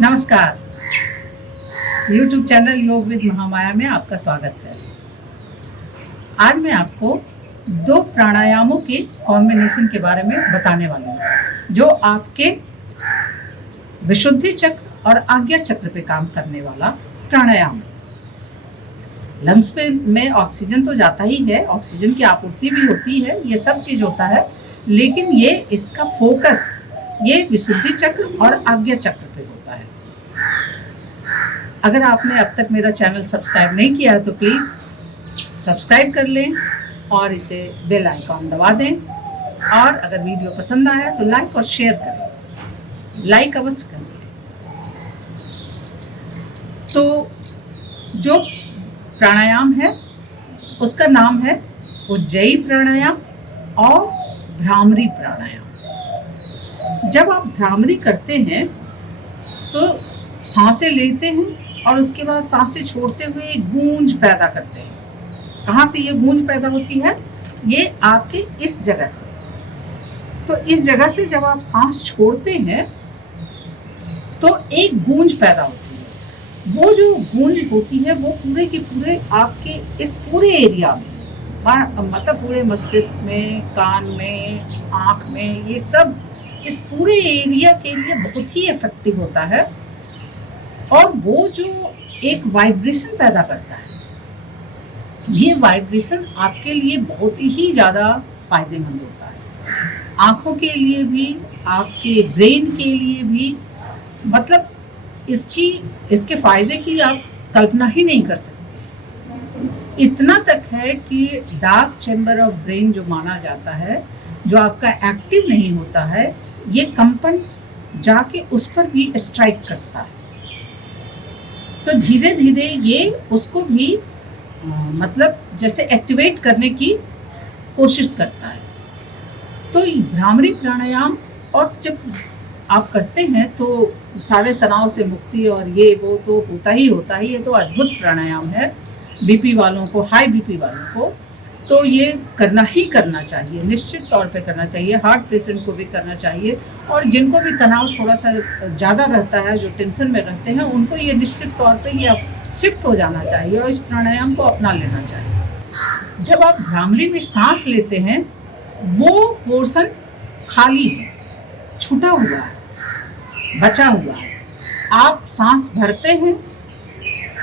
नमस्कार। YouTube channel योग with Mahamaya में आपका स्वागत है। आज मैं आपको 2 प्राणायामों के कॉम्बिनेशन के बारे में बताने वाली हूँ, जो आपके विशुद्धि चक्र और आज्ञा चक्र पे काम करने वाला प्राणायाम है। लंग्स में ऑक्सीजन तो जाता ही है, ऑक्सीजन की आपूर्ति भी होती है, ये सब चीज़ होता है, लेकिन ये इसका फोकस ये विशुद्धि चक्र और आज्ञा चक्र पे होता है। अगर आपने अब तक मेरा चैनल सब्सक्राइब नहीं किया है तो प्लीज़ सब्सक्राइब कर लें और इसे बेल आइकॉन दबा दें, और अगर वीडियो पसंद आया तो लाइक और शेयर करें। लाइक अवश्य करें। तो जो प्राणायाम है उसका नाम है उज्जयी प्राणायाम और भ्रामरी प्राणायाम। जब आप भ्रामरी करते हैं तो सांसें लेते हैं और उसके बाद सांसें छोड़ते हुए एक गूंज पैदा करते हैं। कहाँ से ये गूंज पैदा होती है? ये आपके इस जगह से। तो इस जगह से जब आप सांस छोड़ते हैं तो एक गूंज पैदा होती है। वो जो गूंज होती है वो पूरे के पूरे आपके इस पूरे एरिया में, मतलब पूरे मस्तिष्क में, कान में, आँख में, ये सब इस पूरे एरिया के लिए बहुत ही इफेक्टिव होता है। और वो जो एक वाइब्रेशन पैदा करता है, ये वाइब्रेशन आपके लिए बहुत ही ज़्यादा फायदेमंद होता है। आँखों के लिए भी, आपके ब्रेन के लिए भी, मतलब इसके फायदे की आप कल्पना ही नहीं कर सकते। इतना तक है कि डार्क चैम्बर ऑफ ब्रेन जो माना जाता है, जो आपका एक्टिव नहीं होता है, ये कंपन जाके उस पर भी स्ट्राइक करता है। तो धीरे धीरे ये उसको भी मतलब जैसे एक्टिवेट करने की कोशिश करता है। तो भ्रामरी प्राणायाम और जब आप करते हैं तो सारे तनाव से मुक्ति और ये वो तो होता ही होता है। ये तो अद्भुत प्राणायाम है। बीपी वालों को, हाई बीपी वालों को तो ये करना ही करना चाहिए, निश्चित तौर पे करना चाहिए। हार्ट पेशेंट को भी करना चाहिए, और जिनको भी तनाव थोड़ा सा ज़्यादा रहता है, जो टेंशन में रहते हैं, उनको ये निश्चित तौर पे ये शिफ्ट हो जाना चाहिए और इस प्राणायाम को अपना लेना चाहिए। जब आप भ्रामरी में सांस लेते हैं वो पोर्शन खाली है, छूटा हुआ है, बचा हुआ है। आप सांस भरते हैं,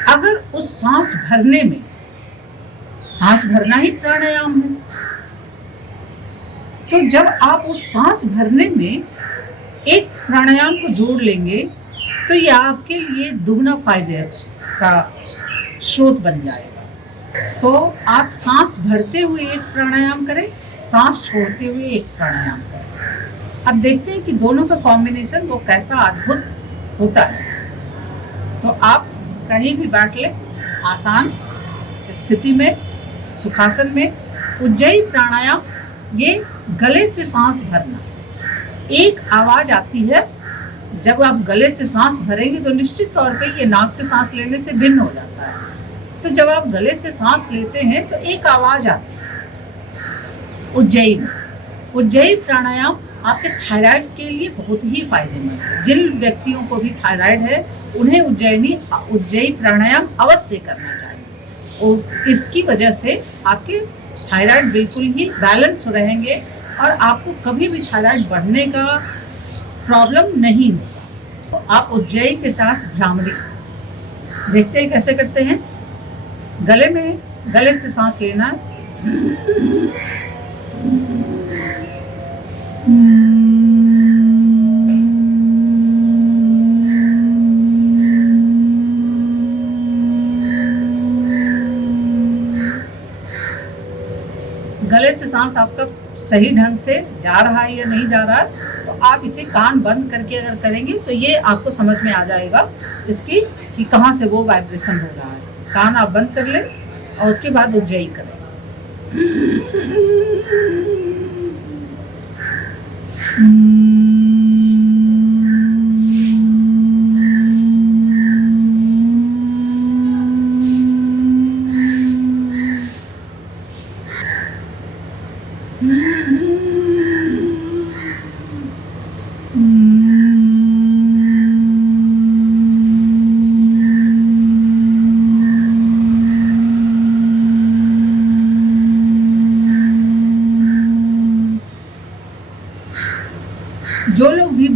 अगर उस सांस भरने में, सांस भरना ही प्राणायाम है, तो जब आप उस सांस भरने में एक प्राणायाम को जोड़ लेंगे तो ये आपके लिए दुगना फायदे का स्रोत बन जाएगा। तो आप सांस भरते हुए एक प्राणायाम करें, सांस छोड़ते हुए एक प्राणायाम करें। अब देखते हैं कि दोनों का कॉम्बिनेशन वो कैसा अद्भुत होता है। तो आप कहीं भी बैठ लें, आसान स्थिति में, सुखासन में। उज्जयी प्राणायाम ये गले से सांस भरना। एक आवाज आती है, जब आप गले से सांस भरेंगे तो निश्चित तौर पे ये नाक से सांस लेने से भिन्न हो जाता है। तो जब आप गले से सांस लेते हैं तो एक आवाज आती है उज्जयी। उज्जयी प्राणायाम आपके थायराइड के लिए बहुत ही फायदेमंद है। जिन व्यक्तियों को भी थायराइड है उन्हें उज्जयी प्राणायाम अवश्य करना चाहिए, और इसकी वजह से आपके थायराइड बिल्कुल ही बैलेंस रहेंगे और आपको कभी भी थायराइड बढ़ने का प्रॉब्लम नहीं होगा। तो आप उज्जयी के साथ भ्रामरी देखते हैं कैसे करते हैं। गले से सांस लेना, गले से सांस आपका सही ढंग से जा रहा है या नहीं जा रहा है, तो आप इसे कान बंद करके अगर करेंगे तो ये आपको समझ में आ जाएगा इसकी कि कहाँ से वो वाइब्रेशन हो रहा है। कान आप बंद कर लें और उसके बाद उज्जयी करें।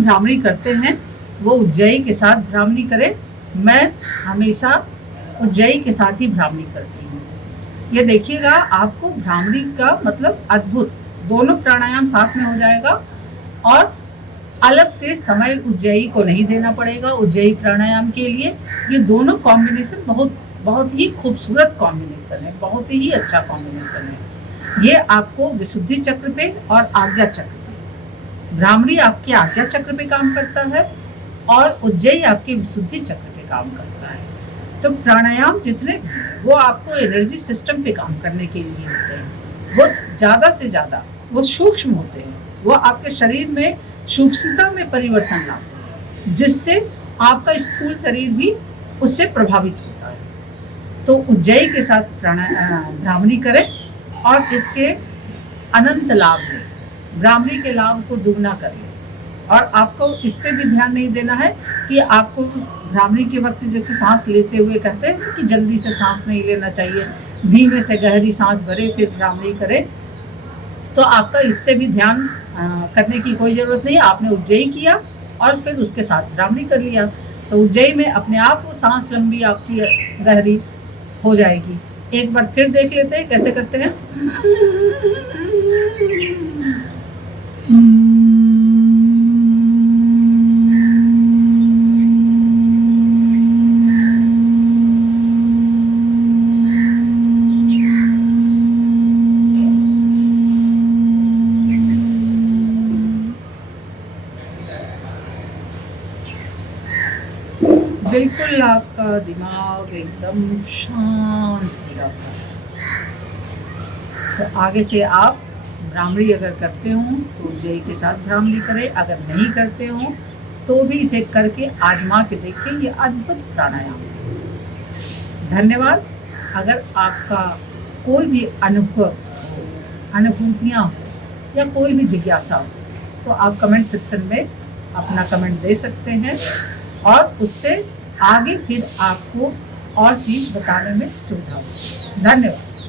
भ्रामरी करते हैं वो उज्जयी के साथ भ्रामरी करें। मैं हमेशा उज्जयी के साथ ही भ्रामरी करती हूँ। ये देखिएगा, आपको भ्रामरी का मतलब अद्भुत, दोनों प्राणायाम साथ में हो जाएगा और अलग से समय उज्जयी को नहीं देना पड़ेगा उज्जयी प्राणायाम के लिए। ये दोनों कॉम्बिनेशन बहुत बहुत ही खूबसूरत कॉम्बिनेशन है, बहुत ही अच्छा कॉम्बिनेशन है। ये आपको विशुद्धि चक्र पे और आज्ञा चक्र पे, भ्रामरी आपके आज्ञा चक्र पे काम करता है और उज्जयी आपके विशुद्धि चक्र पे काम करता है। तो प्राणायाम जितने वो आपको एनर्जी सिस्टम पे काम करने के लिए होते हैं, वो ज़्यादा से ज़्यादा वो सूक्ष्म होते हैं, वो आपके शरीर में सूक्ष्मता में परिवर्तन लाते हैं, जिससे आपका स्थूल शरीर भी उससे प्रभावित होता है। तो उज्जयी के साथ भ्रामरी करें और इसके अनंत लाभ लें, भ्रामरी के लाभ को दुगना कर लें। और आपको इस पे भी ध्यान नहीं देना है कि आपको भ्रामरी के वक्त जैसे सांस लेते हुए कहते हैं कि जल्दी से सांस नहीं लेना चाहिए, धीमे से गहरी सांस भरे फिर भ्रामरी करें। तो आपका इससे भी ध्यान करने की कोई ज़रूरत नहीं। आपने उज्जयी किया और फिर उसके साथ भ्रामरी कर लिया, तो उज्जयी में अपने आप वो सांस लंबी आपकी गहरी हो जाएगी। एक बार फिर देख लेते हैं कैसे करते हैं। बिल्कुल आपका दिमाग एकदम शांत हो जाता है। तो आगे से आप भ्रामरी अगर करते हो तो उज्जयी के साथ भ्रामरी करें, अगर नहीं करते हो तो भी इसे करके आजमा के देखें। ये अद्भुत प्राणायाम है। धन्यवाद। अगर आपका कोई भी अनुभव, अनुभूतियाँ हो या कोई भी जिज्ञासा हो तो आप कमेंट सेक्शन में अपना कमेंट दे सकते हैं और उससे आगे फिर आपको और चीज़ बताने में सुविधा होगी। धन्यवाद।